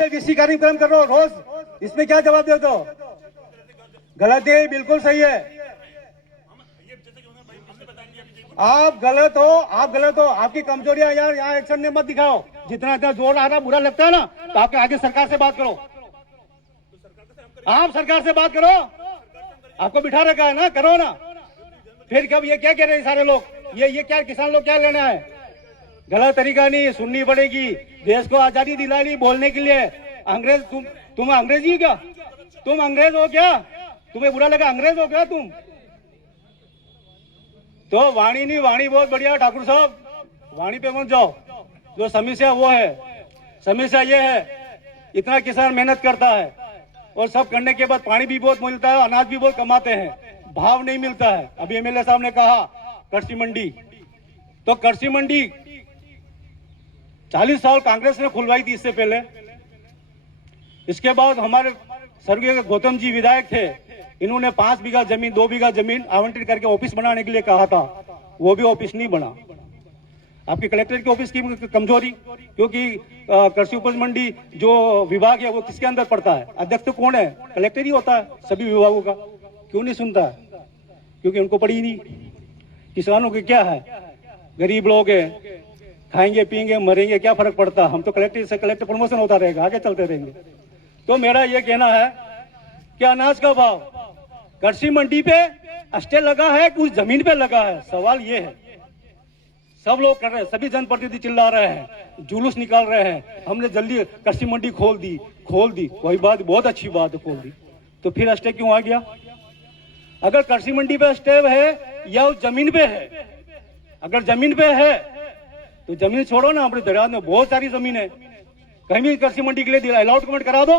किसी कार्यक्रम कर रहे हो रोज, इसमें क्या जवाब दे दो? गलत है, बिल्कुल सही है। आप गलत हो, आप गलत हो। आपकी कमजोरियां यार यहाँ एक्शन में मत दिखाओ। जितना इतना जोर आ रहा बुरा लगता है ना, तो आपके आगे सरकार से बात करो। आप सरकार से बात करो, आपको बिठा रखा है ना, करो ना। फिर कब ये क्या कह रहे हैं सारे लोग, ये क्या किसान लोग क्या लेना है? गलत तरीका नहीं, सुननी पड़ेगी। देश को आजादी दिलानी बोलने के लिए अंग्रेज, तुम अंग्रेजी हो क्या? तुम अंग्रेज हो क्या? तुम्हें बुरा लगा अंग्रेज हो क्या तुम? तो वाणी नहीं, वाणी बहुत बढ़िया ठाकुर साहब, वाणी पे मत जाओ। जो समस्या वो है, समस्या ये है, इतना किसान मेहनत करता है और सब करने के बाद पानी भी बहुत मिलता है, अनाज भी बहुत कमाते हैं, भाव नहीं मिलता है। अभी एमएलए साहब ने कहा कृषि मंडी, तो कृषि मंडी 40 साल कांग्रेस ने खुलवाई थी इससे पहले। इसके बाद हमारे स्वर्गीय गौतम जी विधायक थे, इन्होंने 5 बीघा जमीन 2 बीघा जमीन आवंटित करके ऑफिस बनाने के लिए कहा था, वो भी ऑफिस नहीं बना। आपके कलेक्टर के ऑफिस की कमजोरी, क्योंकि कृषि उपज मंडी जो विभाग है वो किसके अंदर पड़ता है? अध्यक्ष तो कौन है? कलेक्टर ही होता है सभी विभागों का। क्यों नहीं सुनता है? क्योंकि उनको पड़ी नहीं। किसानों के क्या है, गरीब लोग हैं, खाएंगे पिएंगे मरेंगे, क्या फर्क पड़ता? हम तो कलेक्टर से कलेक्टर प्रमोशन होता रहेगा, आगे चलते रहेंगे। तो मेरा ये कहना है कि अनाज का भाव कृषि मंडी पे स्टे लगा है, कुछ जमीन पे लगा है? सवाल ये है। सब लोग कर रहे हैं, सभी जनप्रतिनिधि चिल्ला रहे हैं, जुलूस निकाल रहे हैं, हमने जल्दी कृषि मंडी खोल दी। कोई बात, बहुत अच्छी बात है, खोल दी, तो फिर स्टे क्यों आ गया? अगर कृषि मंडी पे स्टे है या उस जमीन पे है, अगर जमीन पे है तो जमीन छोड़ो ना। हमारे दरिया में बहुत सारी जमीन है, कहीं भी कृषि मंडी के लिए अलॉटमेंट करा दो।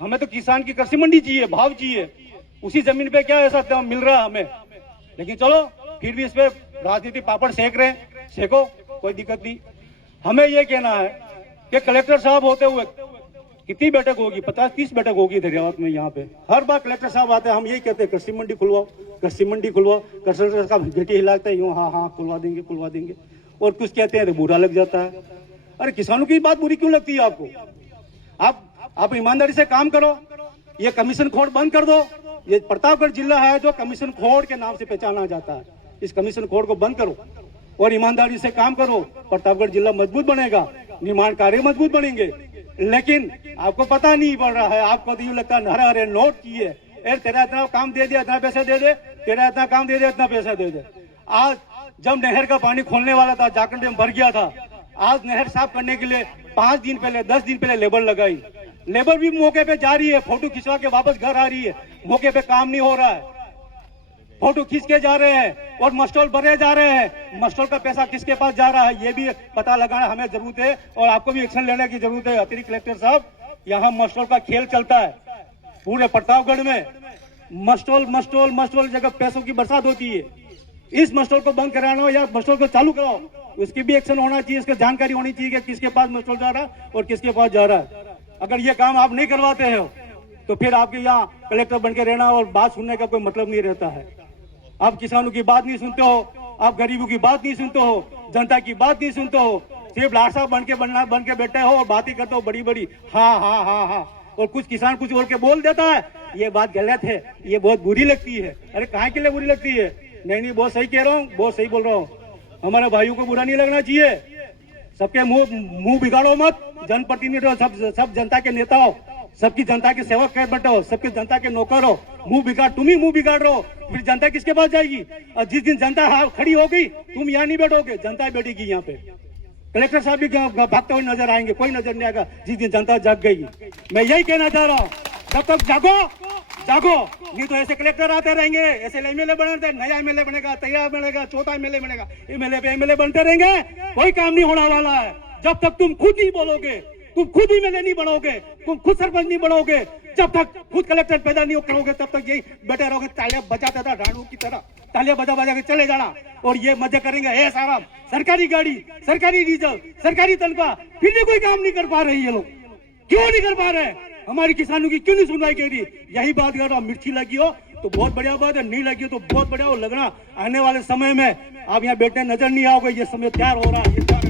हमें तो किसान की कृषि मंडी चाहिए, भाव चाहिए। उसी जमीन पे क्या ऐसा मिल रहा है हमें? लेकिन चलो फिर भी इस पे राजनीति पापड़ सेक रहे हैं, सेको, कोई दिक्कत नहीं। हमें यह कहना है कि कलेक्टर साहब होते हुए कितनी बैठक होगी? 50-30 बैठक होगी दरियावत में। यहाँ पे हर बार कलेक्टर साहब आते हैं, हम यही कहते हैं कृषि मंडी खुलवाओ, कृषि मंडी खुलवाओ। कलेक्टर साहब घटी हिलाते हैं यूँ, हाँ खुलवा देंगे। और कुछ कहते हैं तो बुरा लग जाता है। अरे किसानों की बात बुरी क्यों लगती है आपको? आप ईमानदारी से काम करो, ये कमीशन खोड़ बंद कर दो। ये प्रतापगढ़ जिला है जो कमीशन खोड़ के नाम से पहचाना जाता है, इस कमीशन खोड़ को बंद करो और ईमानदारी से काम करो। प्रतापगढ़ जिला मजबूत बनेगा, निर्माण कार्य मजबूत बनेंगे। लेकिन आपको पता नहीं पड़ रहा है, आपको तो यूं लगता है हरे नोट किए, तेरा इतना काम दे दिया इतना पैसा दे दे, तेरा इतना काम दे दिया इतना पैसा दे दे। आज जब नहर का पानी खोलने वाला था, जाखंड में भर गया था, आज नहर साफ करने के लिए 5 दिन पहले 10 दिन पहले लेबर लगाई। लेबर भी मौके पे जा रही है, फोटो खिंचवा के वापस घर आ रही है, मौके पे काम नहीं हो रहा है, फोटो खींच के जा रहे हैं और मस्टॉल भरे जा रहे हैं। मस्टॉल का पैसा किसके पास जा रहा है ये भी पता लगाना हमें जरूरत है और आपको भी एक्शन लेने की जरूरत है। अतिरिक्त कलेक्टर साहब, यहाँ मस्टॉल का खेल चलता है पूरे प्रतापगढ़ में। मस्टॉल जगह पैसों की बरसात होती है। इस मस्टॉल को बंद कराना या मस्टॉल को चालू कराओ, उसकी भी एक्शन होना चाहिए, इसकी जानकारी होनी चाहिए कि किसके पास मस्टॉल जा रहा है और किसके पास जा रहा है। अगर ये काम आप नहीं करवाते हो तो फिर आपके यहाँ कलेक्टर बन के रहना और बात सुनने का कोई मतलब नहीं रहता है। आप किसानों की बात नहीं सुनते हो, आप गरीबों की बात नहीं सुनते हो, जनता की बात नहीं सुनते हो, सिर्फ लाशा बन के बैठे हो और बातें करते हो बड़ी हाँ। और कुछ किसान कुछ बोल के बोल देता है, ये बात गलत है, ये बहुत बुरी लगती है। अरे कहाँ के लिए बुरी लगती है? नहीं, बहुत सही कह रहा हूँ, बहुत सही बोल रहा हूँ। हमारे भाइयों को बुरा नहीं लगना चाहिए। सबके मुंह बिगाड़ो मत। जनप्रतिनिधि हो, सब जनता के नेता हो, सबकी जनता के सेवक कर बैठो, सबकी जनता के नौकर हो। तुम ही मुंह बिगाड़ रहे हो, फिर जनता किसके पास जाएगी? और जिस दिन जनता खड़ी हो गई, तुम यहाँ नहीं बैठोगे, जनता बैठेगी यहाँ पे। कलेक्टर साहब भी भागते हुए नजर आएंगे, कोई नजर नहीं आएगा जिस दिन जनता जाग गई। मैं यही कहना चाह रहा हूँ, जब तक जागो, नहीं तो ऐसे कलेक्टर आते रहेंगे, ऐसे एमएलए बनते, नया एमएलए बनेगा, तैयार बनेगा, चौथा एमएलए बनेगा, एमएलए पे एमएलए बनते रहेंगे, कोई काम नहीं होने वाला है। जब तक तुम खुद नहीं बोलोगे, तुम खुद एमएलए नहीं बनोगे, तुम खुद सरपंच नहीं बनोगे, जब तक खुद कलेक्टर पैदा नहीं करोगे, तब तक यही बैठे रहोगे, तालियां बजाते था राणू की तरह, तालियां बजा के चले जाना और ये मजे करेंगे ऐस आराम। सरकारी गाड़ी, सरकारी डीजल, सरकारी तनख्वाह, फिर भी कोई काम नहीं कर पा रहे ये लोग। क्यों नहीं कर पा रहे? हमारी किसानों की क्यों नहीं सुनवाई कर रही? यही बात कर रहा हूं। मिर्ची लगी हो तो बहुत बढ़िया बात है, नहीं लगी हो तो बहुत बढ़िया हो। लगना आने वाले समय में आप यहाँ बैठने नजर नहीं आओगे, ये समय तैयार हो रहा है।